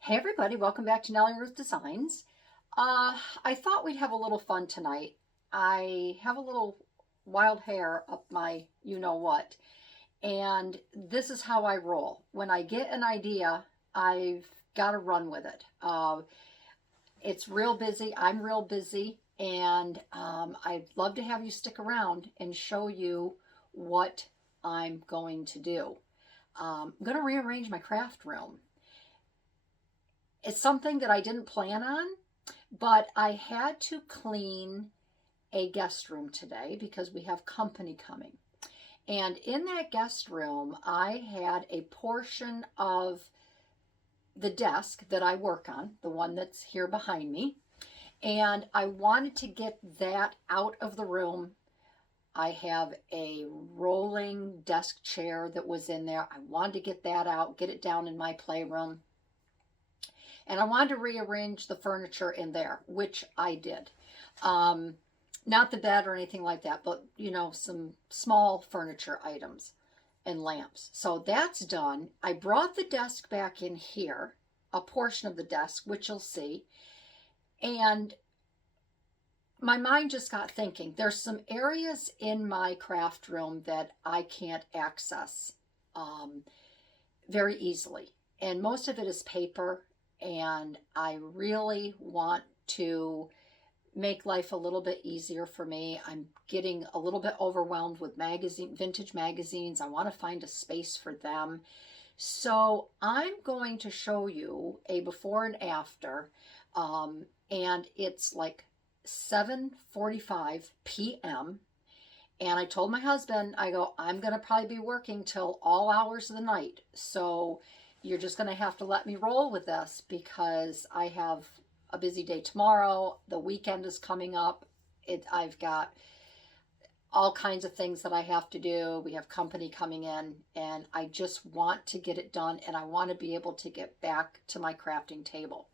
Hey everybody, welcome back to Nellie and Ruth Designs. I thought we'd have a little fun tonight. I have a little wild hair up my you know what, and this is how I roll. When I get an idea, I've got to run with it. It's real busy. I'm real busy, and I'd love to have you stick around and show you what I'm going to do. I'm going to rearrange my craft room. It's something that I didn't plan on, but I had to clean a guest room today because we have company coming. And in that guest room, I had a portion of the desk that I work on, the one that's here behind me, and I wanted to get that out of the room. I have a rolling desk chair that was in there. I wanted to get that out, get it down in my playroom. And I wanted to rearrange the furniture in there, which I did. Um, Not the bed or anything like that, but some small furniture items and lamps. So that's done. I brought the desk back in here, a portion of the desk, which you'll see. And my mind just got thinking. There's some areas in my craft room that I can't access um, very easily. And most of it is paper, and I really want to make life a little bit easier for me. I'm getting a little bit overwhelmed with vintage magazines. I want to find a space for them. So I'm going to show you a before and after, and it's like 7:45 p.m. And I told my husband, I go, I'm going to probably be working till all hours of the night. So you're just going to have to let me roll with this because I have a busy day tomorrow. The weekend is coming up. I've got all kinds of things that I have to do. We have company coming in, and I just want to get it done, and I want to be able to get back to my crafting table.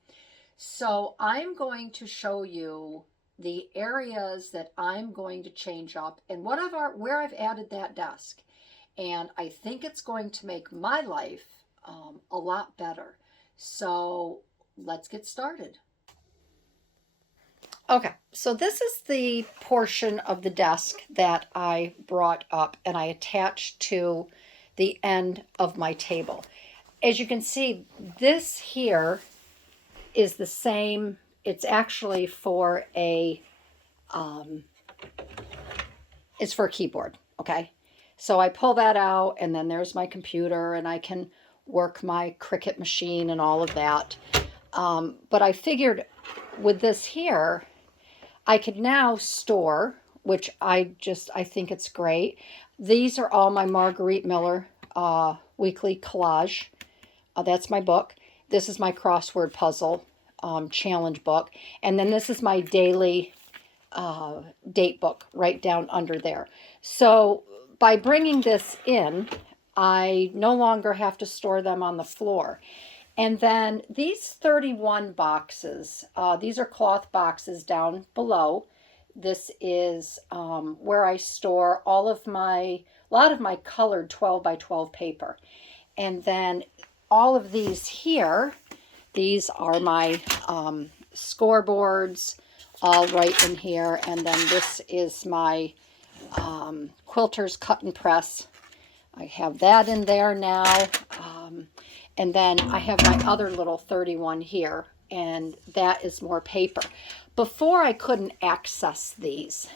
So I'm going to show you the areas that I'm going to change up and where I've added that desk. And I think it's going to make my life a lot better. So let's get started. Okay, so this is the portion of the desk that I brought up and I attached to the end of my table. As you can see, this here is the same. It's actually for um, it's for a keyboard, okay? So I pull that out, and then there's my computer, and I can work my Cricut machine and all of that. But I figured with this here, I could now store, which I think it's great. These are all my Marguerite Miller weekly collage. That's my book. This is my crossword puzzle challenge book. And then this is my daily date book right down under there. So by bringing this in, I no longer have to store them on the floor. And then these 31 boxes, these are cloth boxes down below. This is where I store a lot of my colored 12 by 12 paper. And then all of these here, these are my scoreboards, all right in here. And then this is my quilter's cut and press. I have that in there now. And then I have my other little 31 here, and that is more paper. Before I couldn't access these.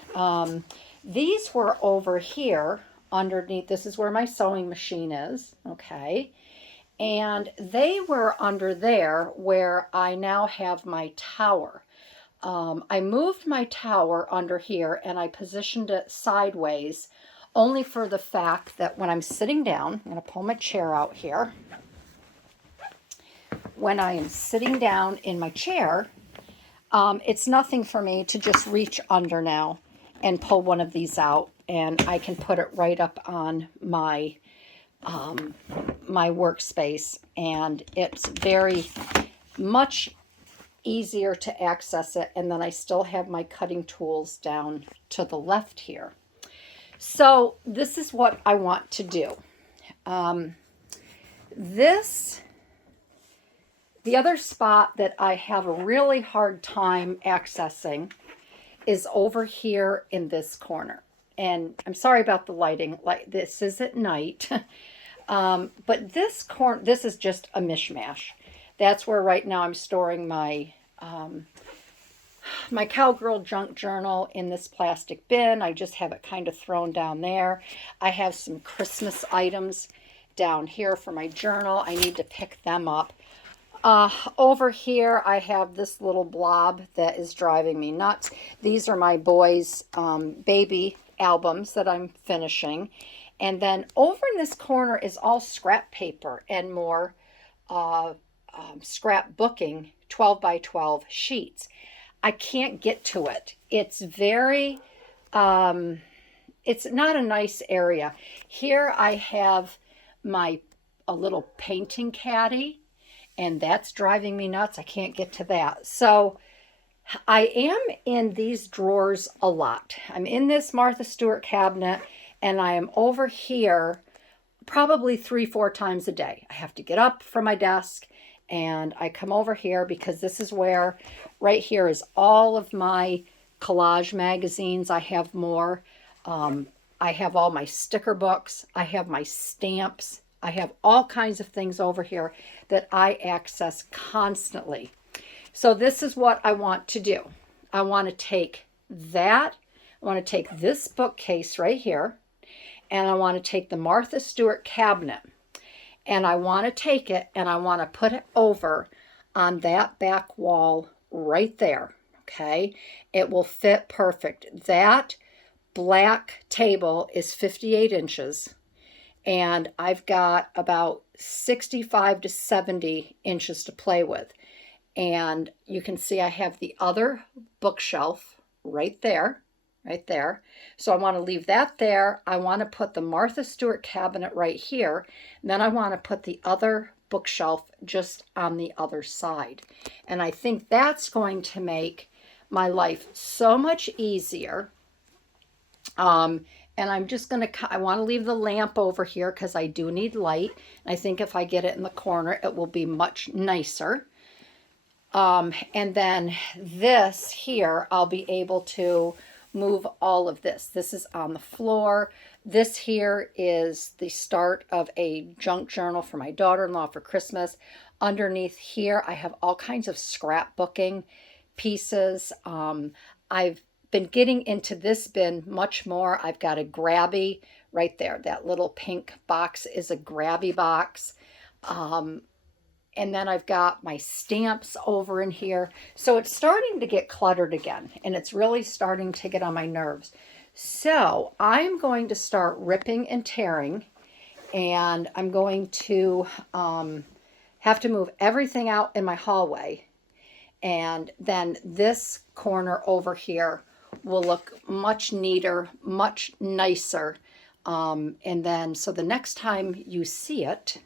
These were over here underneath. This is where my sewing machine is, okay? And they were under there where I now have my tower. I moved my tower under here and I positioned it sideways only for the fact that when I'm sitting down, I'm going to pull my chair out here. When I am sitting down in my chair, it's nothing for me to just reach under now and pull one of these out, and I can put it right up on my my workspace, and it's very much easier to access it. And then I still have my cutting tools down to the left here. So this is what I want to do. This The other spot that I have a really hard time accessing is over here in this corner. And I'm sorry about the lighting, like this is at night. But this corner, this is just a mishmash. That's where right now I'm storing my my Cowgirl junk journal in this plastic bin. I just have it kind of thrown down there. I have some Christmas items down here for my journal. I need to pick them up. Over here, I have this little blob that is driving me nuts. These are my boys' baby albums that I'm finishing. And then over in this corner is all scrap paper and more scrapbooking 12 by 12 sheets. I can't get to it. It's very, it's not a nice area. Here I have a little painting caddy, and that's driving me nuts. I can't get to that. So I am in these drawers a lot. I'm in this Martha Stewart cabinet, and I am over here probably 3-4 times a day. I have to get up from my desk and I come over here because this is where, right here is all of my collage magazines. I have more. I have all my sticker books. I have my stamps. I have all kinds of things over here that I access constantly. So this is what I want to do. I want to take that. I want to take this bookcase right here, and I want to take the Martha Stewart cabinet, and I want to take it and I want to put it over on that back wall right there. Okay, it will fit perfect. That black table is 58 inches, and I've got about 65 to 70 inches to play with. And you can see I have the other bookshelf right there. Right there. So I want to leave that there. I want to put the Martha Stewart cabinet right here. And then I want to put the other bookshelf just on the other side. And I think that's going to make my life so much easier. And I'm just going to, I want to leave the lamp over here because I do need light. I think if I get it in the corner, it will be much nicer. And then this here, I'll be able to move all of this. This is on the floor. This here is the start of a junk journal for my daughter-in-law for Christmas. Underneath here, I have all kinds of scrapbooking pieces. I've been getting into this bin much more. I've got a grabby right there. That little pink box is a grabby box. And then I've got my stamps over in here. So it's starting to get cluttered again, and it's really starting to get on my nerves. So I'm going to start ripping and tearing, and I'm going to have to move everything out in my hallway. And then this corner over here will look much neater, much nicer. And then, so the next time you see it,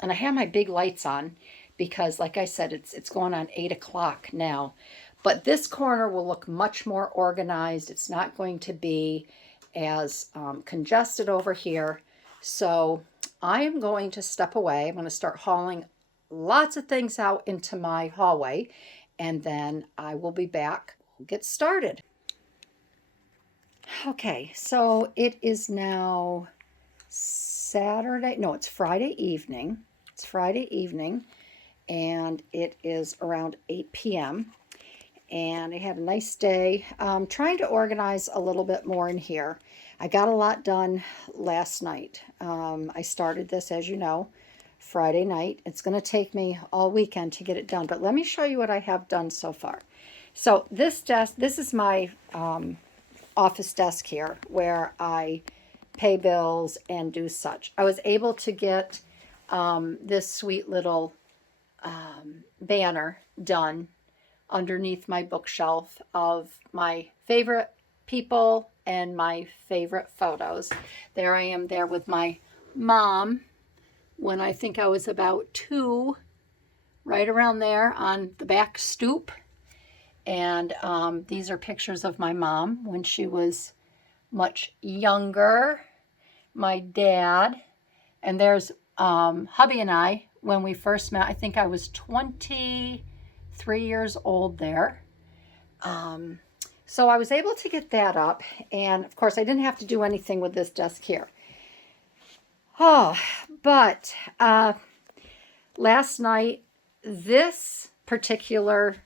and I have my big lights on because, like I said, it's going on 8 o'clock now. But this corner will look much more organized. It's not going to be as congested over here. So I am going to step away. I'm going to start hauling lots of things out into my hallway, and then I will be back. We'll get started. Okay, so it is now Saturday. No, it's Friday evening. It's Friday evening, and it is around 8 p.m. And I had a nice day. Trying to organize a little bit more in here. I got a lot done last night. I started this, as you know, Friday night. It's going to take me all weekend to get it done, but let me show you what I have done so far. So this desk, this is my office desk here where I pay bills and do such. I was able to get this sweet little banner done underneath my bookshelf of my favorite people and my favorite photos. There I am there with my mom when I think I was about 2, right around there on the back stoop. And these are pictures of my mom when she was much younger, my dad, and there's hubby and I when we first met. I think I was 23 years old there. So I was able to get that up, and of course I didn't have to do anything with this desk here. Oh, but last night, this particular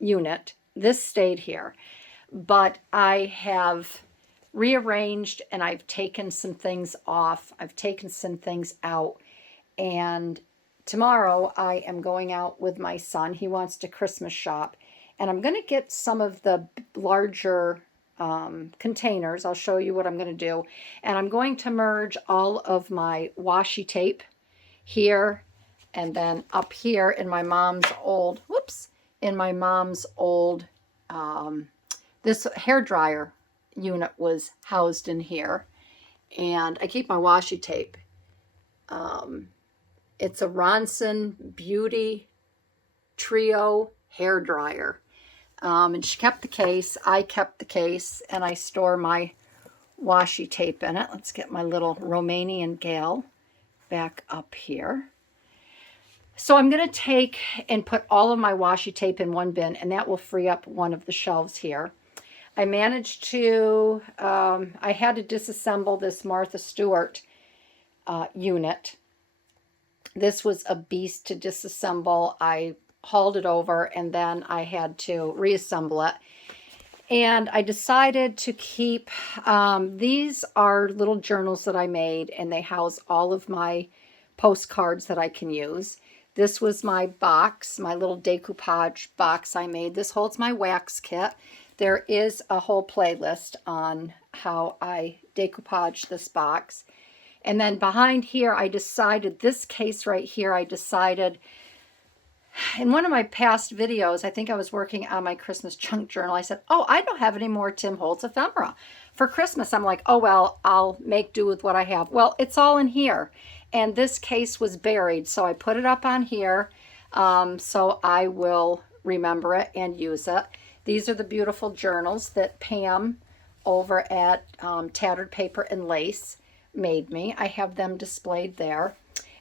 unit, this stayed here, but I have rearranged and I've taken some things off. I've taken some things out, and tomorrow I am going out with my son. He wants to Christmas shop, and I'm going to get some of the larger containers. I'll show you what I'm going to do. And I'm going to merge all of my washi tape here and then up here in my mom's old, this hair dryer unit was housed in here. And I keep my washi tape. It's a Ronson Beauty Trio hair dryer. And she kept the case, I kept the case, and I store my washi tape in it. Let's get my little Romanian gal back up here. So I'm going to take and put all of my washi tape in one bin, and that will free up one of the shelves here. I managed to, I had to disassemble this Martha Stewart unit. This was a beast to disassemble. I hauled it over and then I had to reassemble it. And I decided to keep, these are little journals that I made, and they house all of my postcards that I can use. This was my box, my little decoupage box I made. This holds my wax kit. There is a whole playlist on how I decoupage this box. And then behind here, I decided, this case right here, I decided, in one of my past videos, I think I was working on my Christmas junk journal. I said, oh, I don't have any more Tim Holtz ephemera for Christmas. I'm like, oh, well, I'll make do with what I have. Well, it's all in here. And this case was buried. So I put it up on here so I will remember it and use it. These are the beautiful journals that Pam over at Tattered Paper and Lace made me. I have them displayed there.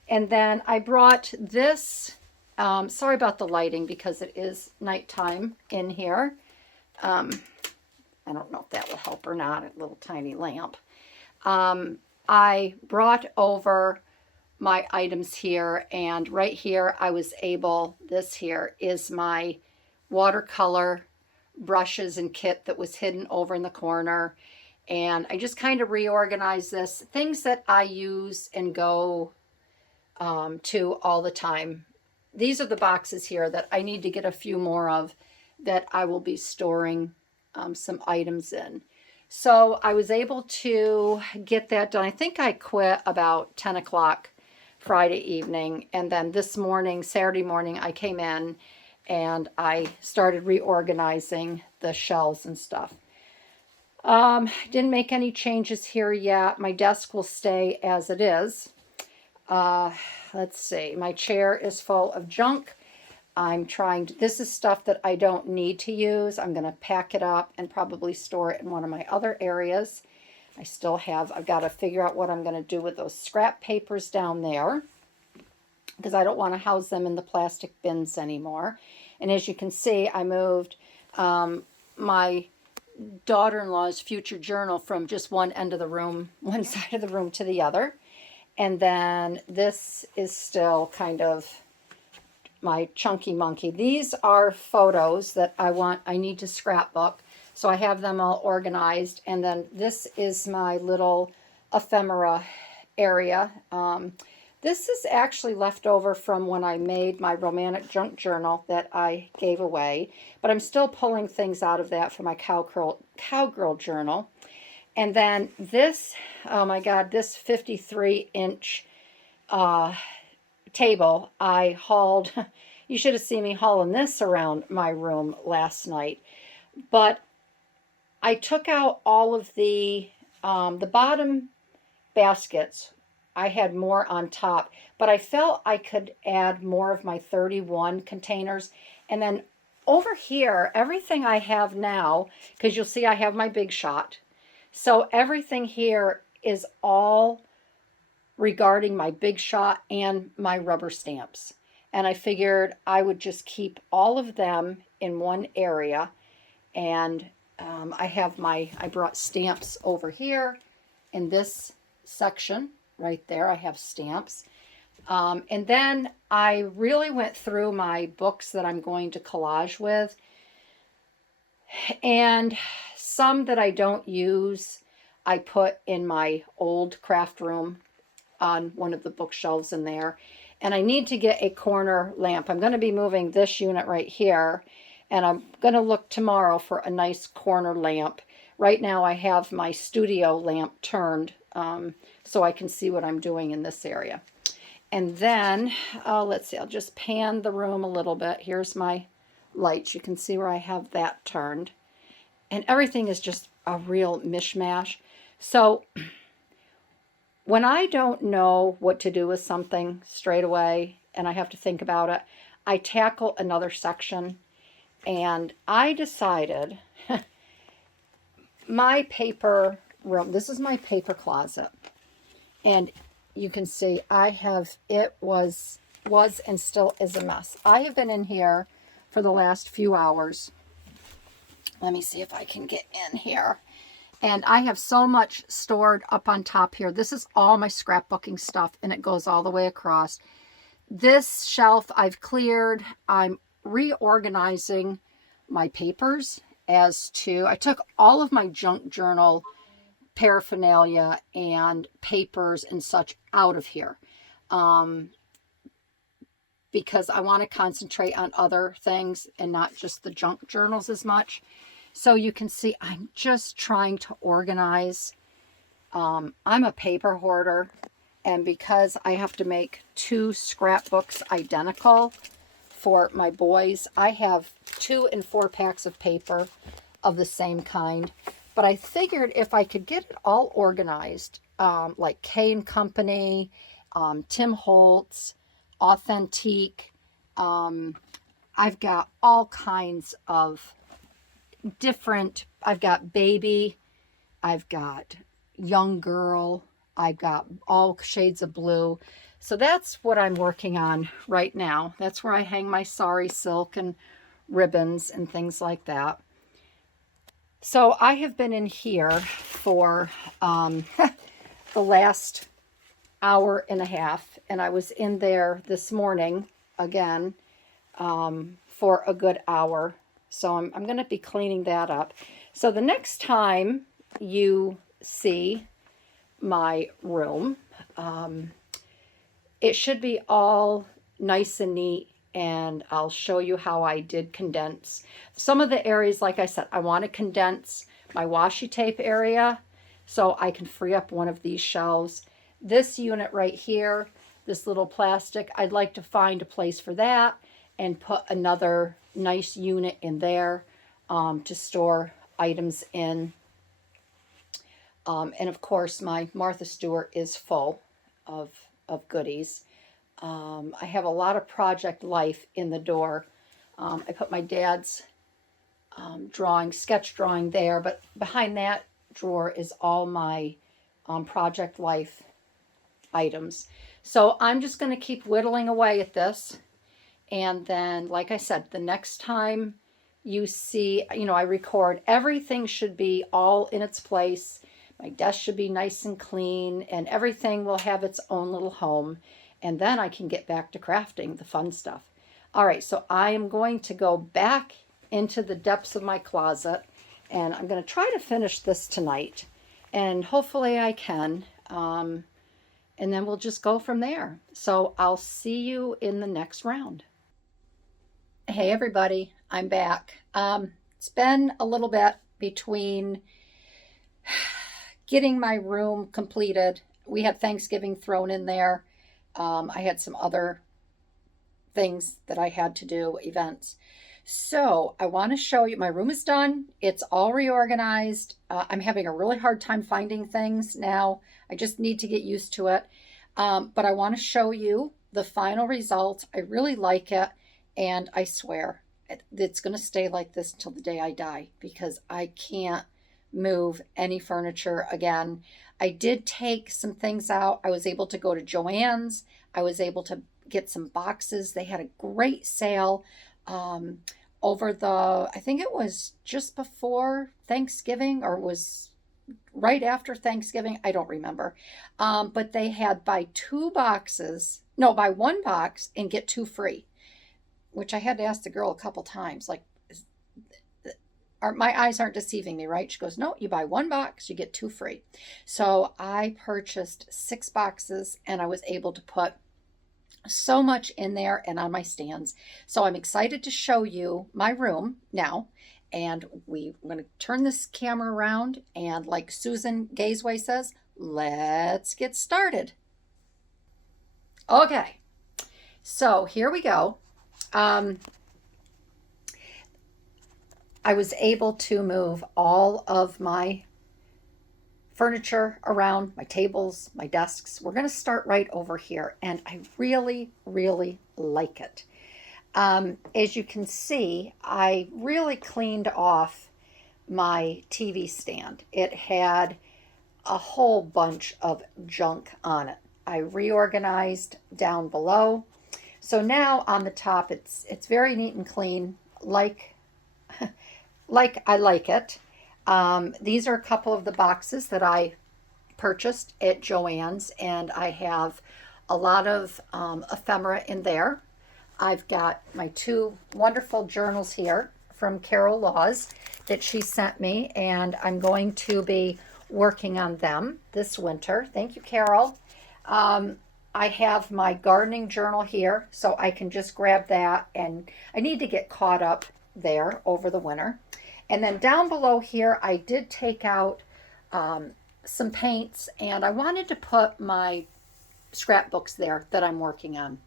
And then I brought this. Sorry about the lighting because it is nighttime in here. I don't know if that will help or not, a little tiny lamp. I brought over my items here, and right here I was able, this here is my watercolor brushes and kit that was hidden over in the corner. And I just kind of reorganized this. Things that I use and go to all the time. These are the boxes here that I need to get a few more of that I will be storing some items in. So I was able to get that done. I think I quit about 10 o'clock Friday evening. And then this morning, Saturday morning, I came in and I started reorganizing the shelves and stuff. Didn't make any changes here yet. My desk will stay as it is. Let's see, my chair is full of junk. I'm trying to, this is stuff that I don't need to use. I'm going to pack it up and probably store it in one of my other areas. I still have, I've got to figure out what I'm going to do with those scrap papers down there, because I don't want to house them in the plastic bins anymore. And as you can see, I moved my daughter-in-law's future journal from just one end of the room, one side of the room to the other. And then this is still kind of my chunky monkey. These are photos that I need to scrapbook. So I have them all organized. And then this is my little ephemera area. This is actually left over from when I made my romantic junk journal that I gave away. But I'm still pulling things out of that for my cowgirl journal. And then this, oh my God, this 53-inch table, I hauled, you should have seen me hauling this around my room last night. But I took out all of the bottom baskets. I had more on top, but I felt I could add more of my 31 containers. And then over here, everything I have now, because you'll see I have my Big Shot. So everything here is all regarding my Big Shot and my rubber stamps. And I figured I would just keep all of them in one area. And I brought stamps over here in this section right there. I have stamps. And then I really went through my books that I'm going to collage with. And some that I don't use, I put in my old craft room on one of the bookshelves in there. And I need to get a corner lamp. I'm going to be moving this unit right here. And I'm going to look tomorrow for a nice corner lamp. Right now I have my studio lamp turned so I can see what I'm doing in this area. And then, let's see, I'll just pan the room a little bit. Here's my lights. You can see where I have that turned. And everything is just a real mishmash. So when I don't know what to do with something straight away and I have to think about it, I tackle another section. And I decided my paper room, this is my paper closet. And you can see it was and still is a mess. I have been in here for the last few hours. Let me see if I can get in here. And I have so much stored up on top here. This is all my scrapbooking stuff, and it goes all the way across. This shelf I've cleared. I'm reorganizing my papers I took all of my junk journal paraphernalia and papers and such out of here because I want to concentrate on other things and not just the junk journals as much. So you can see I'm just trying to organize. I'm a paper hoarder, and because I have to make 2 scrapbooks identical for my boys, I have 2 and 4 packs of paper of the same kind. But I figured if I could get it all organized, like K & Company, Tim Holtz, Authentique, I've got all kinds of different, I've got baby, I've got young girl, I've got all shades of blue. So that's what I'm working on right now. That's where I hang my sari silk and ribbons and things like that. So I have been in here for the last hour and a half, and I was in there this morning again for a good hour. So I'm going to be cleaning that up. So the next time you see my room, it should be all nice and neat, and I'll show you how I did condense. Some of the areas, like I said, I want to condense my washi tape area so I can free up one of these shelves. This unit right here, this little plastic, I'd like to find a place for that and put another nice unit in there to store items in. And of course, my Martha Stewart is full of goodies. I have a lot of Project Life in the door. I put my dad's sketch drawing there, but behind that drawer is all my Project Life items. So I'm just going to keep whittling away at this. And then, like I said, the next time you see, I record, everything should be all in its place. My desk should be nice and clean, and everything will have its own little home. And then I can get back to crafting the fun stuff. All right, so I am going to go back into the depths of my closet, and I'm going to try to finish this tonight. And hopefully I can. And then we'll just go from there. So I'll see you in the next round. Hey everybody, I'm back. It's been a little bit between getting my room completed. We had Thanksgiving thrown in there. I had some other things that I had to do, events. So I want to show you, my room is done. It's all reorganized. I'm having a really hard time finding things now. I just need to get used to it. But I want to show you the final result. I really like it. And I swear it's going to stay like this until the day I die, because I can't move any furniture again. I did take some things out. I was able to go to Joann's. I was able to get some boxes. They had a great sale um, over I think it was just before Thanksgiving or it was right after Thanksgiving. I don't remember. But they had buy two boxes, no, buy one box and get two free, which I had to ask the girl a couple times, like, my eyes aren't deceiving me, right? She goes, no, you buy one box, you get two free. So I purchased 6 boxes and I was able to put so much in there and on my stands. So I'm excited to show you my room now. And I'm going to turn this camera around and, like Susan Gazeway says, let's get started. Okay, so here we go. I was able to move all of my furniture around, my tables, my desks. We're going to start right over here, and I really, really like it. As you can see, I really cleaned off my TV stand. It had a whole bunch of junk on it. I reorganized down below. So now on the top, it's very neat and clean, like I like it. These are a couple of the boxes that I purchased at Joann's, and I have a lot of ephemera in there. I've got my 2 wonderful journals here from Carol Laws that she sent me, and I'm going to be working on them this winter. Thank you, Carol. I have my gardening journal here, so I can just grab that, and I need to get caught up there over the winter. And then down below here, I did take out some paints, and I wanted to put my scrapbooks there that I'm working on.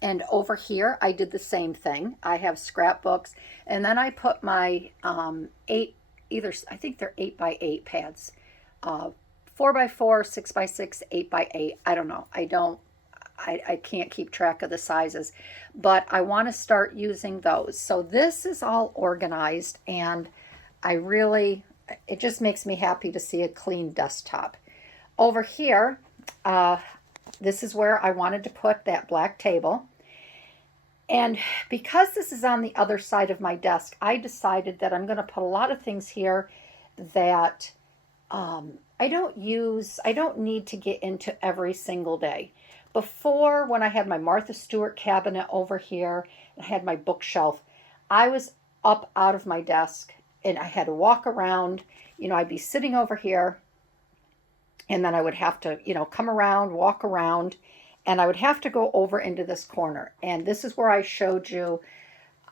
And over here, I did the same thing. I have scrapbooks, and then I put my I think they're 8x8 pads, 4x4, 6x6, 8x8. I don't know. I can't keep track of the sizes, but I want to start using those. So this is all organized, and it just makes me happy to see a clean desktop. Over here, this is where I wanted to put that black table. And because this is on the other side of my desk, I decided that I'm going to put a lot of things here that I don't use. I don't need to get into every single day. Before, when I had my Martha Stewart cabinet over here, and I had my bookshelf, I was up out of my desk and I had to walk around. I'd be sitting over here, and then I would have to, come around, walk around, and I would have to go over into this corner. And this is where I showed you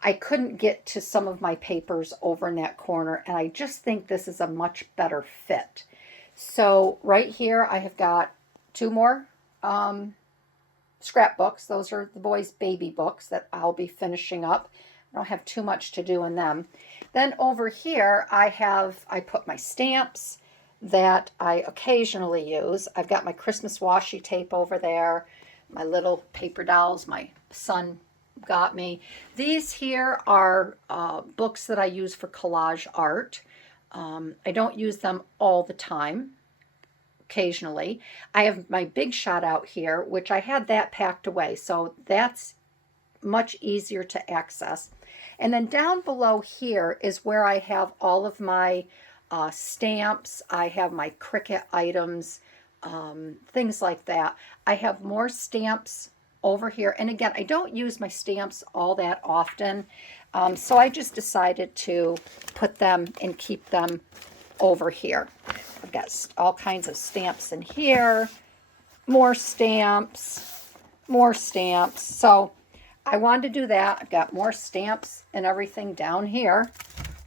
I couldn't get to some of my papers over in that corner, and I just think this is a much better fit. So right here, I have got 2 more scrapbooks. Those are the boys' baby books that I'll be finishing up. I don't have too much to do in them. Then over here, I put my stamps that I occasionally use. I've got my Christmas washi tape over there, my little paper dolls my son got me. These here are books that I use for collage art. I don't use them all the time. Occasionally. I have my Big Shot out here, which I had that packed away, so that's much easier to access. And then down below here is where I have all of my stamps. I have my Cricut items, things like that. I have more stamps over here, and again, I don't use my stamps all that often, so I just decided to put them and keep them over here. I've got all kinds of stamps in here, more stamps, more stamps. So I wanted to do that. I've got more stamps and everything down here,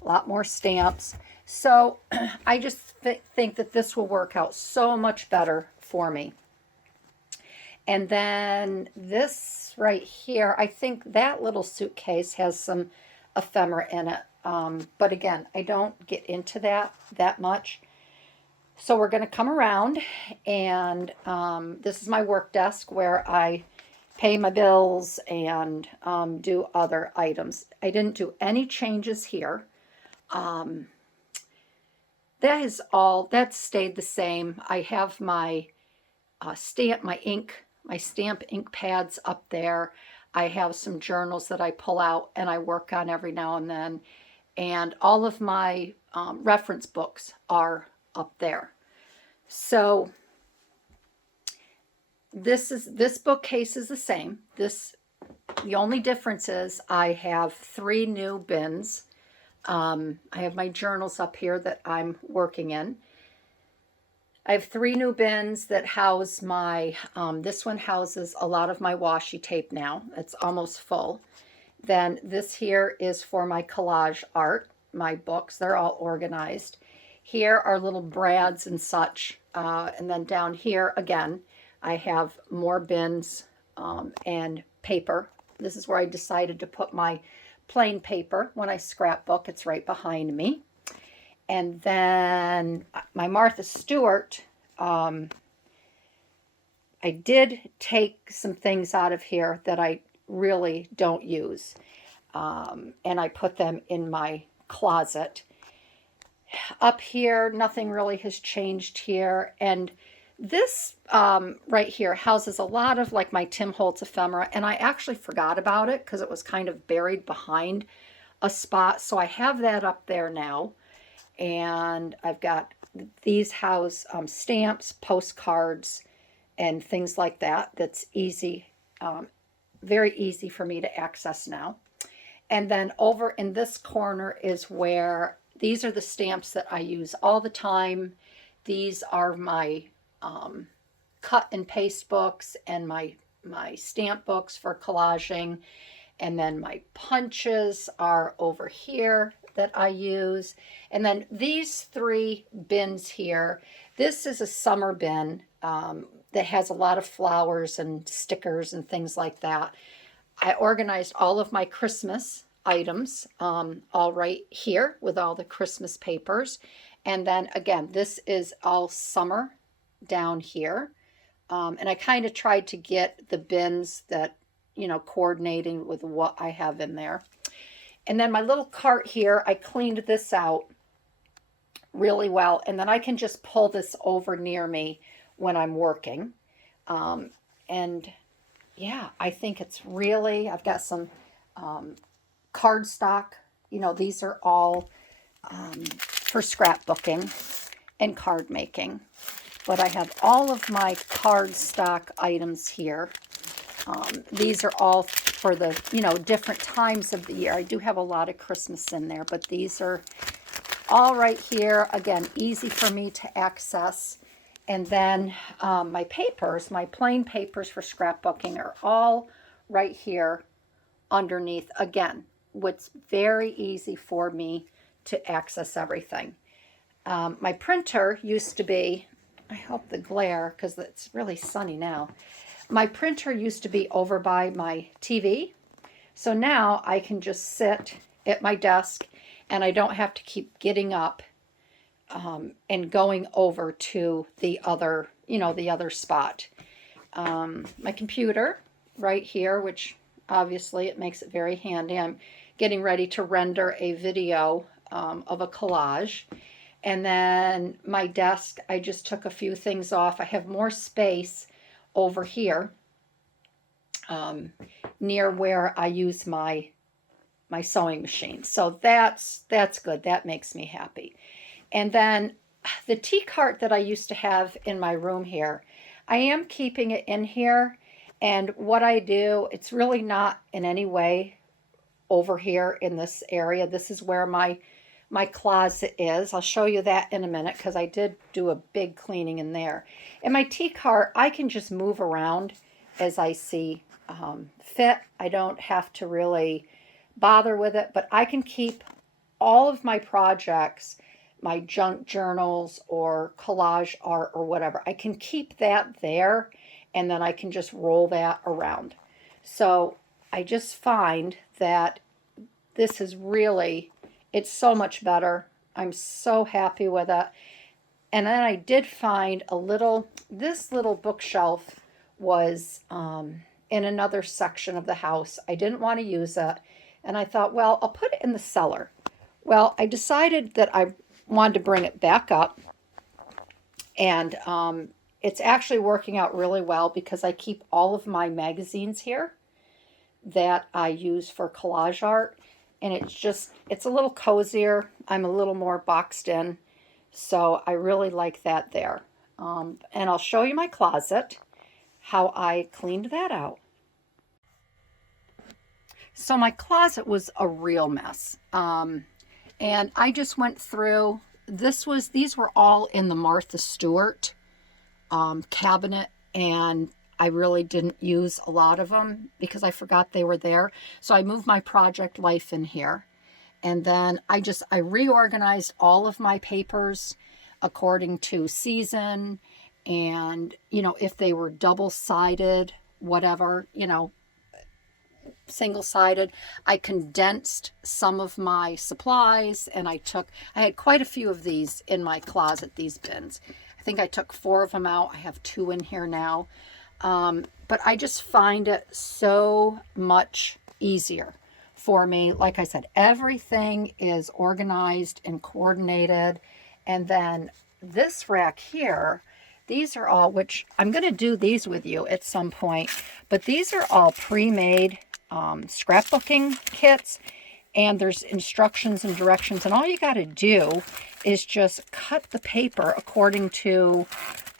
a lot more stamps. So I just think that this will work out so much better for me. And then this right here, I think that little suitcase has some ephemera in it. But again, I don't get into that much. So we're going to come around, and this is my work desk where I pay my bills and do other items. I didn't do any changes here. that is all, that's stayed the same. I have my my stamp ink pads up there. I have some journals that I pull out and I work on every now and then. And all of my reference books are up there. So this bookcase is the same. The only difference is I have 3 new bins. I have my journals up here that I'm working in. I have 3 new bins that house my, this one houses a lot of my washi tape now. It's almost full. Then this here is for my collage art, my books. They're all organized. Here are little brads and such. And then down here, again, I have more bins and paper. This is where I decided to put my plain paper when I scrapbook. It's right behind me. And then my Martha Stewart, I did take some things out of here that I really don't use. And I put them in my closet. Up here, nothing really has changed here. And this right here houses a lot of like my Tim Holtz ephemera. And I actually forgot about it because it was kind of buried behind a spot. So I have that up there now. And I've got these house stamps, postcards, and things like that. That's easy, very easy for me to access now. And then over in this corner is where these are the stamps that I use all the time. These are my cut and paste books and my stamp books for collaging. And then my punches are over here that I use. And then these 3 bins here, this is a summer bin that has a lot of flowers and stickers and things like that. I organized all of my Christmas items all right here with all the Christmas papers. And then again, this is all summer down here. And I kind of tried to get the bins that, you know, coordinating with what I have in there. And then my little cart here, I cleaned this out really well. And then I can just pull this over near me when I'm working. And yeah, I think it's really, I've got some cardstock. You know, these are all for scrapbooking and card making. But I have all of my cardstock items here. These are all for the, you know, different times of the year. I do have a lot of Christmas in there, but these are all right here. Again, easy for me to access. And then my papers, my plain papers for scrapbooking are all right here underneath. Again, what's very easy for me to access everything. My printer used to be, I hope the glare, because it's really sunny now. My printer used to be over by my TV. So now I can just sit at my desk and I don't have to keep getting up and going over to the other, you know, the other spot. My computer right here, which obviously it makes it very handy. I'm getting ready to render a video of a collage. And then my desk, I just took a few things off. I have more space over here near where I use my sewing machine. So that's good. That makes me happy. And then the tea cart that I used to have in my room here, I am keeping it in here. And what I do, it's really not in any way over here in this area. This is where my closet is. I'll show you that in a minute because I did do a big cleaning in there. And my tea cart, I can just move around as I see fit. I don't have to really bother with it, but I can keep all of my projects, my junk journals or collage art or whatever. I can keep that there and then I can just roll that around. So I just find that this is really, it's so much better. I'm so happy with it. And then I did find this little bookshelf was in another section of the house. I didn't want to use it. And I thought, well, I'll put it in the cellar. Well, I decided that I wanted to bring it back up. And it's actually working out really well because I keep all of my magazines here that I use for collage art. And it's a little cozier. I'm a little more boxed in. So I really like that there. And I'll show you my closet, how I cleaned that out. So my closet was a real mess. And I just went through, these were all in the Martha Stewart cabinet, and I really didn't use a lot of them because I forgot they were there. So I moved my project life in here. And then I reorganized all of my papers according to season, and, if they were double-sided, whatever, single-sided. I condensed some of my supplies, and I had quite a few of these in my closet, these bins. I think I took 4 of them out. I have 2 in here now. But I just find it so much easier for me. Like I said, everything is organized and coordinated. And then this rack here, these are all, which I'm going to do these with you at some point, but these are all pre-made scrapbooking kits, and there's instructions and directions, and all you got to do is just cut the paper according to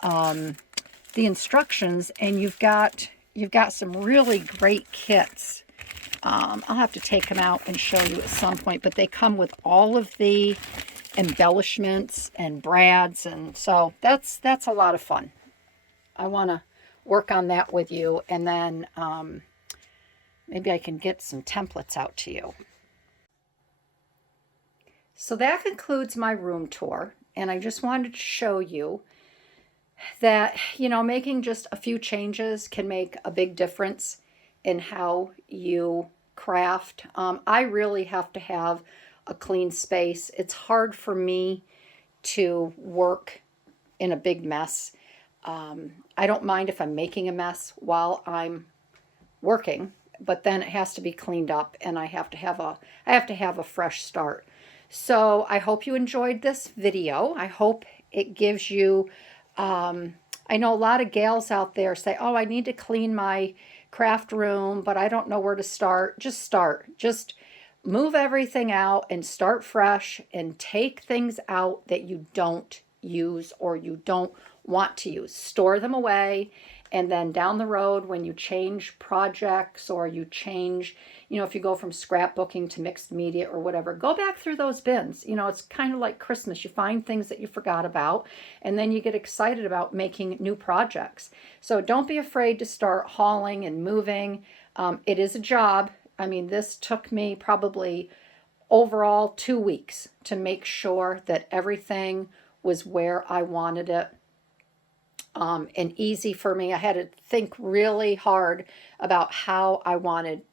the instructions, and you've got some really great kits. I'll have to take them out and show you at some point, but they come with all of the embellishments and brads, and so that's a lot of fun. I want to work on that with you, and then maybe I can get some templates out to you. So that concludes my room tour, and I just wanted to show you that, making just a few changes can make a big difference in how you craft. I really have to have a clean space. It's hard for me to work in a big mess. I don't mind if I'm making a mess while I'm working, but then it has to be cleaned up, and I have to have a fresh start. So I hope you enjoyed this video. I hope it gives you, I know a lot of gals out there say, oh, I need to clean my craft room, but I don't know where to start. Just start. Just move everything out and start fresh, and take things out that you don't use or you don't want to use. Store them away, and then down the road when you change projects, or you change, if you go from scrapbooking to mixed media or whatever, go back through those bins. It's kind of like Christmas. You find things that you forgot about, and then you get excited about making new projects. So don't be afraid to start hauling and moving. It is a job. I mean, this took me probably overall 2 weeks to make sure that everything was where I wanted it. And easy for me. I had to think really hard about how I wanted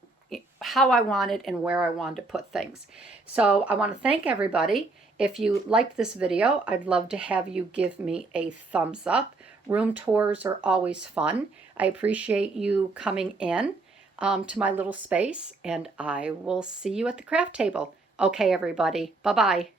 and where I wanted to put things. So I want to thank everybody. If you liked this video, I'd love to have you give me a thumbs up. Room tours are always fun. I appreciate you coming in to my little space, and I will see you at the craft table. Okay, everybody. Bye-bye.